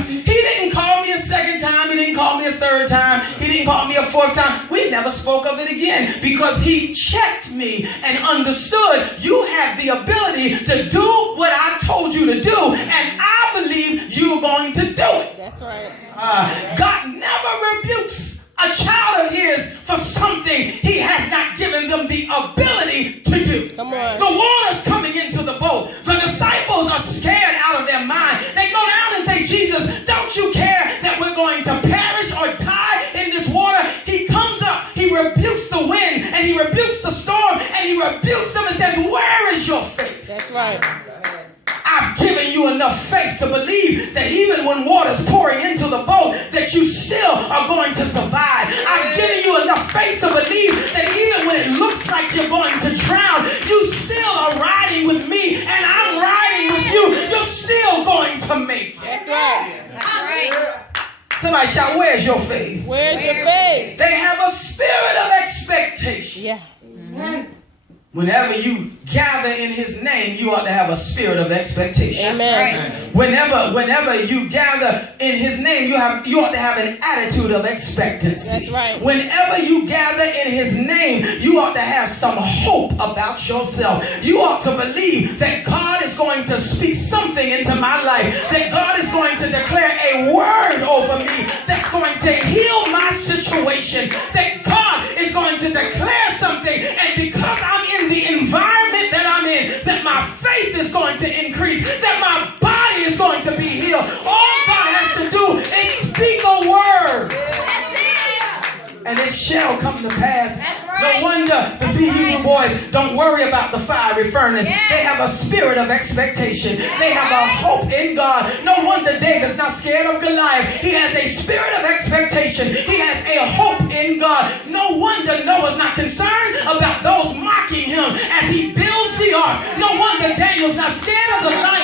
He didn't call me a second time. He didn't call me a third time. He didn't call me a fourth time. We never spoke of it again because he checked me and understood you have the ability to do what I told you to do, and I believe you're going to do it. That's right. God never rebukes a child of his for something he has not given them the ability to do. Come on. The water's coming into the boat. The disciples are scared out of their mind. They go down and say, Jesus, don't you care that we're going to perish or die in this water? He comes up, he rebukes the wind, and he rebukes the storm, and he rebukes them and says, where is your faith? That's right. I've given you enough faith to believe that even when water's pouring into the boat, that you still are going to survive. I've given you enough faith to believe that even when it looks like you're going to drown, you still are riding with me, and I'm riding with you. You're still going to make it. That's right. That's right. Somebody shout, where's your faith? Where's your faith? They have a spirit of expectation. Yeah. Whenever you gather in his name, you ought to have a spirit of expectation. Amen. Whenever you gather in his name, you ought to have an attitude of expectancy. That's right. Whenever you gather in his name, you ought to have some hope about yourself. You ought to believe that God is going to speak something into my life, that God is going to declare a word over me that's going to heal my situation, that God is going to declare something, and because I'm in the environment that I'm in, that my faith is going to increase, that my body is going to be healed. All God has to do is speak a word, and it shall come to pass. No wonder the three Hebrew boys don't worry about the fiery furnace. They have a spirit of expectation. They have a hope in God. No wonder David's not scared of Goliath. He has a spirit of expectation. He has a hope in God. No wonder Noah's not concerned about those mocking him as he builds the ark. No wonder Daniel's not scared of the lion